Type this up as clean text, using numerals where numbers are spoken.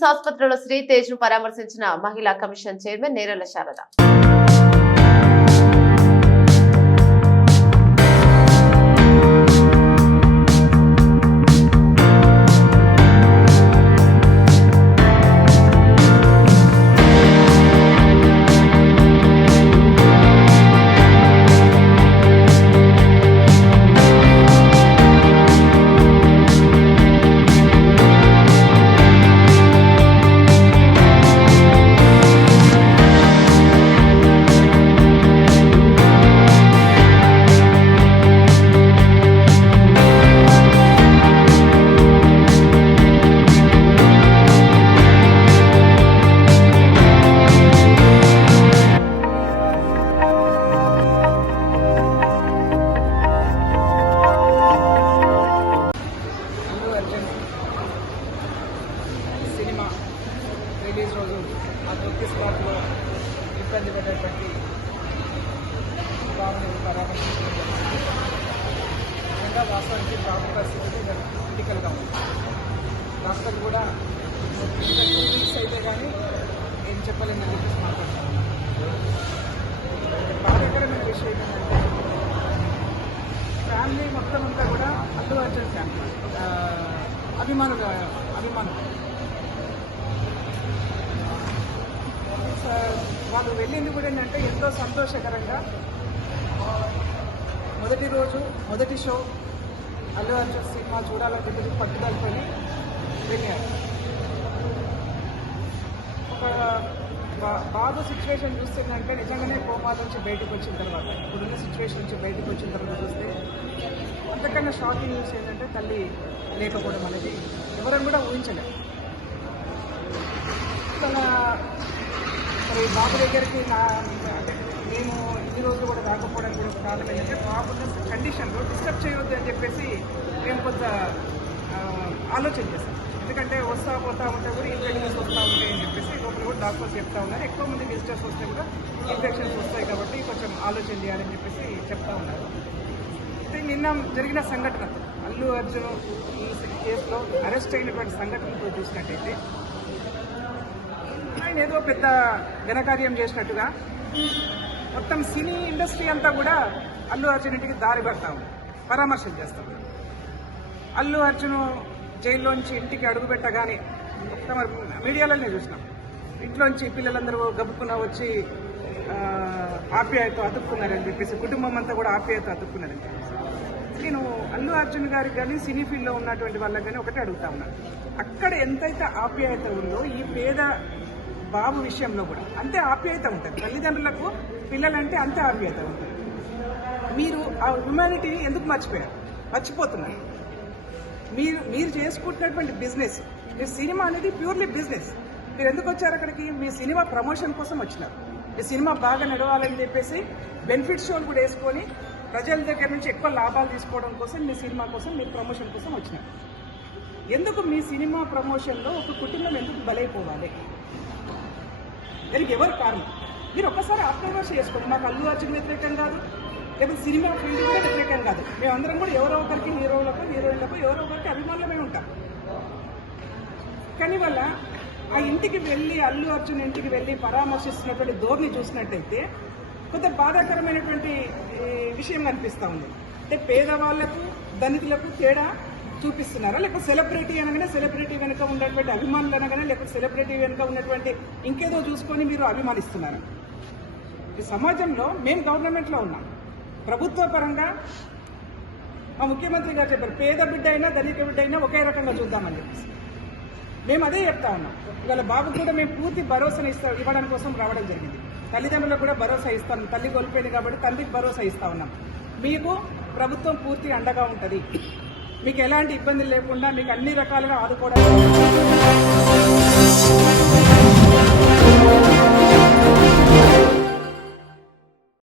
కిమ్స్ ఆసుపత్రిలో శ్రీ తేజ్ ను పరామర్శించిన మహిళా commission chairman Nerella Sarada. Cinema release రోజు ఆ తొక్కి స్పాట్లో ఇబ్బంది పడేటువంటి బాబుని పరామర్శించడం జరిగింది. నిజంగా వాస్తవానికి బాబు పరిస్థితి క్రిటికల్గా ఉంది. డాక్టర్లు కూడా 2 వీక్స్ అయితే కానీ ఏం చెప్పలేని చెప్పేసి మాట్లాడుతున్నాను. బాధాకరమైన విషయం ఏంటంటే ఫ్యామిలీ మొత్తం అంతా కూడా అల్లు అర్జున్ ఫ్యామిలీ అభిమానులు వాళ్ళు వెళ్ళింది కూడా ఏంటంటే ఎంతో సంతోషకరంగా మొదటి షో అల్లు అర్జున్ సినిమా చూడాలని చెప్పి పట్టుదలకొని వెళ్ళారు. ఒక బాబు సిచ్యువేషన్ చూస్తుందంటే నిజంగానే కోమా నుంచి బయటకు వచ్చిన తర్వాత ఇప్పుడున్న సిచ్యువేషన్ నుంచి బయటకు వచ్చిన తర్వాత చూస్తే అంతకన్నా షాకింగ్ న్యూస్ ఏంటంటే తల్లి లేకపోవడం అనేది ఎవరైనా కూడా ఊహించలేదు. మరి బాబు దగ్గరికి మేము ఇన్ని రోజులు కూడా రాకపోవడానికి కూడా కారణం ఏంటంటే బాబున్న కండిషన్లో డిస్టర్బ్ చేయవద్దు అని చెప్పేసి మేము కొంత ఆలోచన చేస్తాం. ఎందుకంటే వస్తూ పోతూ ఉంటే కూడా ఇన్ఫెక్షన్స్ వస్తూ ఉంటాయి అని చెప్పేసి లోపల కూడా డాక్టర్స్ చెప్తా ఉన్నారు. ఎక్కువ మంది విజిటర్స్ వస్తే కూడా ఇన్ఫెక్షన్స్ వస్తాయి కాబట్టి కొంచెం ఆలోచన చేయాలని చెప్పేసి చెప్తా ఉన్నారు. అయితే నిన్న జరిగిన సంఘటన అల్లు అర్జున్ ఈ కేసులో అరెస్ట్ అయినటువంటి సంఘటనతో చూసినట్టయితే ఆయన ఏదో పెద్ద ఘనకార్యం చేసినట్టుగా మొత్తం సినీ ఇండస్ట్రీ అంతా కూడా అల్లు అర్జున్ ఇంటికి దారి పడతా ఉంది, పరామర్శలు చేస్తాం. అల్లు అర్జున్ జైల్లోంచి ఇంటికి అడుగుపెట్టగానే మీడియాలోనే చూసినాం. ఇంట్లోంచి పిల్లలందరూ గబుక్కున వచ్చి ఆప్యాయత అతుక్కున్నారని చెప్పేసి కుటుంబం అంతా కూడా ఆప్యాయత అతుక్కున్నారని చెప్పేసి నేను అల్లు అర్జున్ గారికి కానీ సినీ ఫీల్డ్లో ఉన్నటువంటి వాళ్ళకి కానీ ఒకటే అడుగుతా ఉన్నాను. అక్కడ ఎంతైతే ఆప్యాయత ఉందో ఈ పేద బాబు విషయంలో కూడా అంతే ఆప్యాయత ఉంటుంది. తల్లిదండ్రులకు పిల్లలంటే అంతే ఆప్యాయత ఉంటుంది. మీరు ఆ హ్యుమానిటీని ఎందుకు మర్చిపోతున్నారు? మీరు చేసుకుంటున్నటువంటి బిజినెస్, మీరు సినిమా అనేది ప్యూర్లీ బిజినెస్. మీరు ఎందుకు వచ్చారు అక్కడికి? మీ సినిమా ప్రమోషన్ కోసం వచ్చినారు. మీ సినిమా బాగా నడవాలని చెప్పేసి బెనిఫిట్ షోలు కూడా వేసుకొని ప్రజల దగ్గర నుంచి ఎక్కువ లాభాలు తీసుకోవడం కోసం మీ సినిమా కోసం మీరు ప్రమోషన్ కోసం వచ్చినారు. ఎందుకు మీ సినిమా ప్రమోషన్లో ఒక కుటుంబం ఎందుకు బలైపోవాలి? దానికి ఎవరు కారణం? మీరు ఒక్కసారి ఆత్మవిమర్శ చేసుకోండి. మాకు అల్లు అర్జున్ వ్యతిరేకం కాదు, లేకపోతే సినిమా ఫీల్డ్ కూడా వ్యతిరేకం కాదు. మేమందరం కూడా ఎవరో ఒకరికి హీరోయిన్లకు ఎవరో ఒకరికి అభిమానులమే ఉంటాం. కానీ వల్ల ఆ ఇంటికి వెళ్ళి అల్లు అర్జున్ ఇంటికి వెళ్ళి పరామర్శిస్తున్నటువంటి ధోరణి చూసినట్టయితే కొంత బాధాకరమైనటువంటి విషయం అనిపిస్తూ ఉంది. అంటే పేదవాళ్లకు ధనికులకు తేడా చూపిస్తున్నారా? లేకపోతే సెలబ్రిటీ అనగానే సెలబ్రిటీ వెనుక ఉన్నటువంటి అభిమానులు అనగానే లేకపోతే సెలబ్రిటీ వెనుక ఉన్నటువంటి ఇంకేదో చూసుకొని మీరు అభిమానిస్తున్నారా? ఈ సమాజంలో మేము గవర్నమెంట్లో ఉన్నాం, ప్రభుత్వ పరంగా మా ముఖ్యమంత్రి గారు చెప్పారు పేద బిడ్డ అయినా ధనిక బిడ్డ అయినా ఒకే రకంగా చూద్దామని చెప్పేసి మేము అదే చెప్తా ఉన్నాం. ఇవాళ బాబు కూడా మేము పూర్తి భరోసాను ఇవ్వడం కోసం రావడం జరిగింది. తల్లిదండ్రులకు కూడా భరోసా ఇస్తాం. తల్లి కోల్పోయింది కాబట్టి తండ్రికి భరోసా ఇస్తా ఉన్నాం. మీకు ప్రభుత్వం పూర్తి అండగా ఉంటుంది. మీకు ఎలాంటి ఇబ్బందులు లేకుండా మీకు అన్ని రకాలుగా ఆదుకోవడం